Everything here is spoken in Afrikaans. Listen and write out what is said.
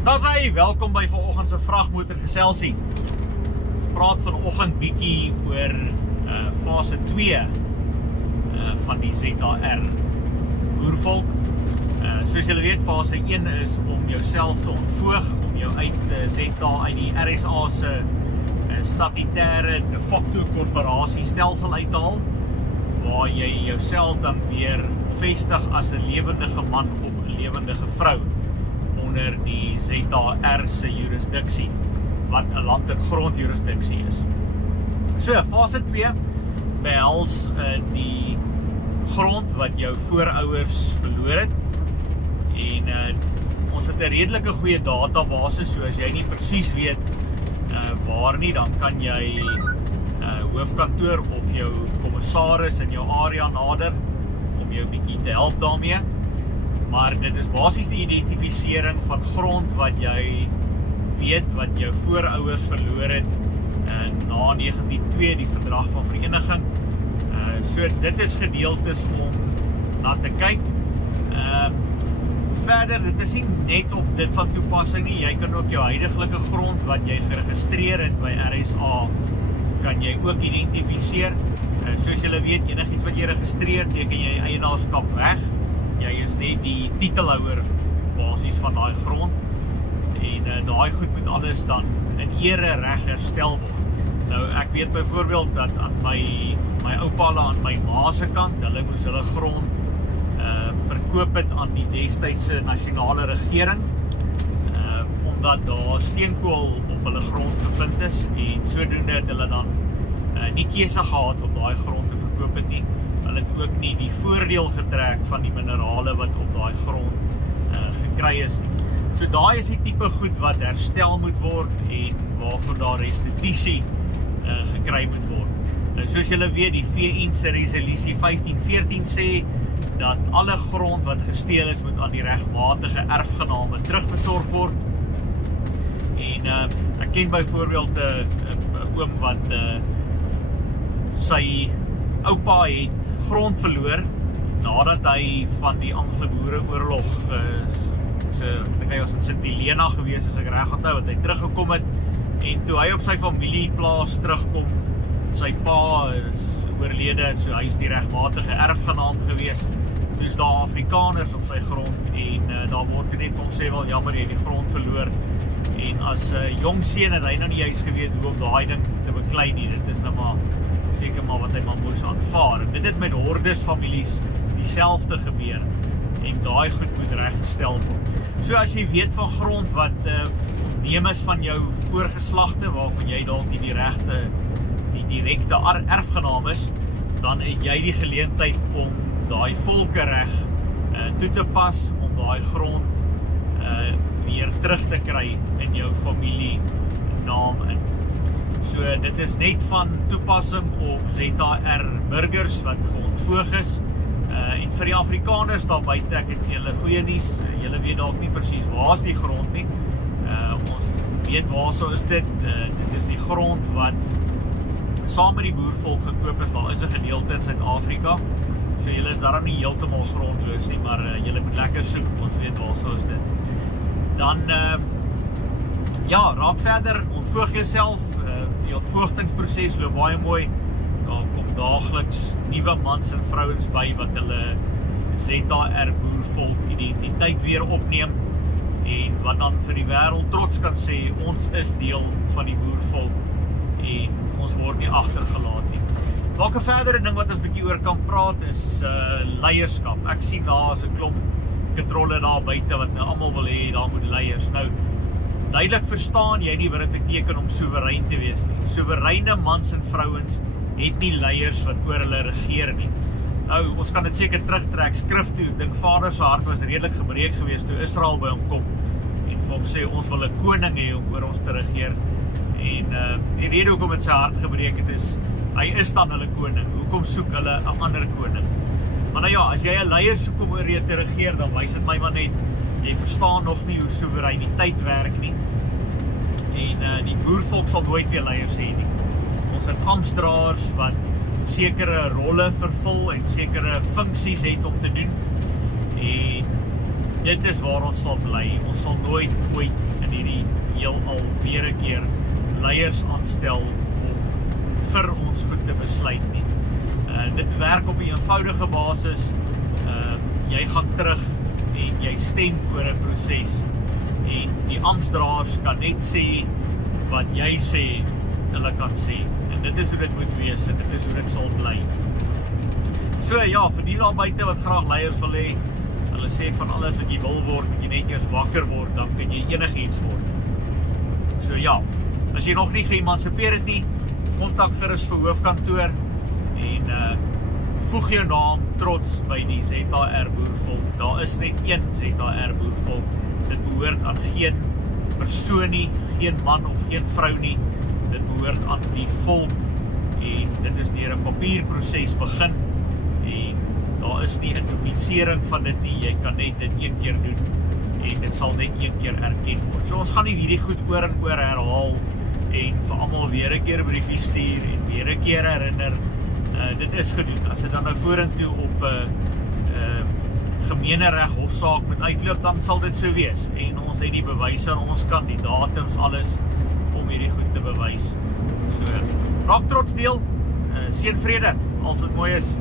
Daar's hy, welkom by vanoggend se vragmotor geselsie. Ons praat vanoggend bietjie oor fase 2 van die ZR boervolk. Soos julle weet, fase 1 is om jouself te ontvoog, om jou uit die RSA se statutêre de facto korporasie stelsel uit te haal, waar jy jouself dan weer vestig as 'n lewendige man of 'n lewendige vrou onder die ZR se jurisdiksie, wat 'n land- en grondjurisdiksie is. So, fase 2 behels die grond wat jou voorouers verloor het, en ons het 'n redelike goeie database, so as jy nie presies weet waar nie, dan kan jy hoofkantoor of jou kommissaris in jou area nader om jou bietjie te help daarmee. Maar dit is basies die identifisering van grond wat jy weet wat jou voorouers verloor het na 1902, die verdrag van vereniging. So dit is gedeeltes om na te kyk. Verder, dit is nie net op dit van toepassing nie, jy kan ook jou huidiglike grond wat jy geregistreer het by RSA, kan jy ook identifiseer. Soos julle weet, enigiets wat jy registreer, teken jy eienaarskap weg. Jy is net die titelhouer basies van daai grond, en daai goed moet alles dan in ere reg herstel word. Nou, ek weet byvoorbeeld dat aan my oupa aan my ma se kant, hulle moes hulle grond verkoop het aan die destydse nasionale regering, omdat daar steenkool op hulle grond gevind is, en sodoende het hulle dan nie keuse gehad om daai grond te verkoop het nie. Hulle het ook nie die voordeel getrek van die minerale wat op daai grond gekry is nie. So daai is die tipe goed wat herstel moet word en waarvoor daar restitusie gekry moet word. Nou, soos julle weet, die VN se resolusie 1514 sê dat alle grond wat gesteel is moet aan die regmatige erfgename terugbesorg word. En ek ken byvoorbeeld 'n oom wat sy oupa het grond verloor nadat hy van die Anglo-Boereoorlog ek dink hy was in Sint Helena gewees, as ek reg onthou, wat hy teruggekom het, en toe hy op sy familieplaas terugkom, sy pa is oorlede, so hy is die regmatige erfgenaam gewees. Toe is daar Afrikaners op sy grond, en daar word net van hom sê, wel jammer, jy het die grond verloor, en as jong seun het hy nou nie juist geweet hoe om daai ding te beklei nie. Dit is nou maar seker maar wat hy maar moes aanvaar. En dit het met hordes families dieselfde gebeur, en daai goed moet reggestel word. So as jy weet van grond wat ontneem is van jou voorgeslagte, waarvan jy dalk nie die direkte erfgenaam is, dan het jy die geleentheid om daai volkereg toe te pas, om daai grond weer terug te kry in jou familienaam in. So dit is net van toepassing op ZR burgers wat geontvoog is, en vir die Afrikaners daar buite, ek het vir julle goeie nuus, julle weet dalk nie presies waar is die grond nie. Ons weet waar so is dit is die grond wat saam met die boervolk gekoop is. Daar is 'n gedeelte in Suid-Afrika, so julle is daarom nie heeltemal grondloos nie, maar julle moet lekker soek, ons weet waar so is dit. Dan, ja, raak verder, ontvoog jouself, die ontvoogtingsproses loop baie mooi, daar kom daagliks nuwe mans en vrouens by wat hulle ZR boervolk identiteit weer opneem, en wat dan vir die wêreld trots kan sê, ons is deel van die boervolk, en ons word nie agtergelaat nie. Dalk 'n verdere ding wat ons bietjie oor kan praat is leierskap. Ek sien daar is 'n klomp kontrole daar buite wat nou almal wil hê, daar moet leiers. Nou, duidelik verstaan jy nie wat dit beteken om soewerein te wees nie. Soewereine mans en vrouens het nie leiers wat oor hulle regeer nie. Nou, ons kan dit seker terugtrek skrif toe. Ek dink Vader se hart was redelik gebreek geweest toe Israel by hom kom en vir hom sê, ons wil 'n koning hê om oor ons te regeer. En die rede hoekom het sy hart gebreek het is, hy is dan hulle koning. Hoekom soek hulle 'n ander koning? Maar nou ja, as jy 'n leier soek om oor jou te regeer, dan wys dit my maar net, jy verstaan nog nie hoe soewereiniteit werk nie. En die boervolk sal nooit weer leiers hê nie. Ons het amptdraers wat sekere rolle vervul en sekere funksies het om te doen. En dit is waar ons sal bly. Ons sal nooit ooit heelal weer 'n keer leiers aanstel om vir ons goed te besluit nie. Dit werk op 'n eenvoudige basis. Jy gaan terug en jy stem oor 'n proses en die amptdraers kan net sê wat jy sê hulle kan sê, en dit is hoe dit moet wees en dit is hoe dit sal bly. So ja, vir die daar buite wat graag leiers wil hê, hulle sê van alles wat jy wil word, moet jy net eers wakker word, dan kan jy enigiets word. So ja, as jy nog nie geëmancipeer het nie, kontak gerus vir hoofkantoor en voeg jou naam trots by die ZHR Boervolk. Daar is net een ZHR Boervolk. Dit behoort aan geen persoon nie, geen man of geen vrou nie. Dit behoort aan die volk en dit is deur 'n papierproses begin en daar is nie 'n duplisering van dit nie. Jy kan net dit een keer doen en dit sal net een keer erken word. So ons gaan nie hierdie goed oor en oor herhaal en vir almal weer 'n keer 'n briefie stuur en weer 'n keer herinner. Dit is gedoen. As dit dan nou vorentoe op 'n gemeenereg hofsaak moet uitloop, dan sal dit so wees. En ons het die bewyse aan ons kant, die datums, alles om hierdie goed te bewys. So, raak trots deel. Seën vrede, als dit mooi is.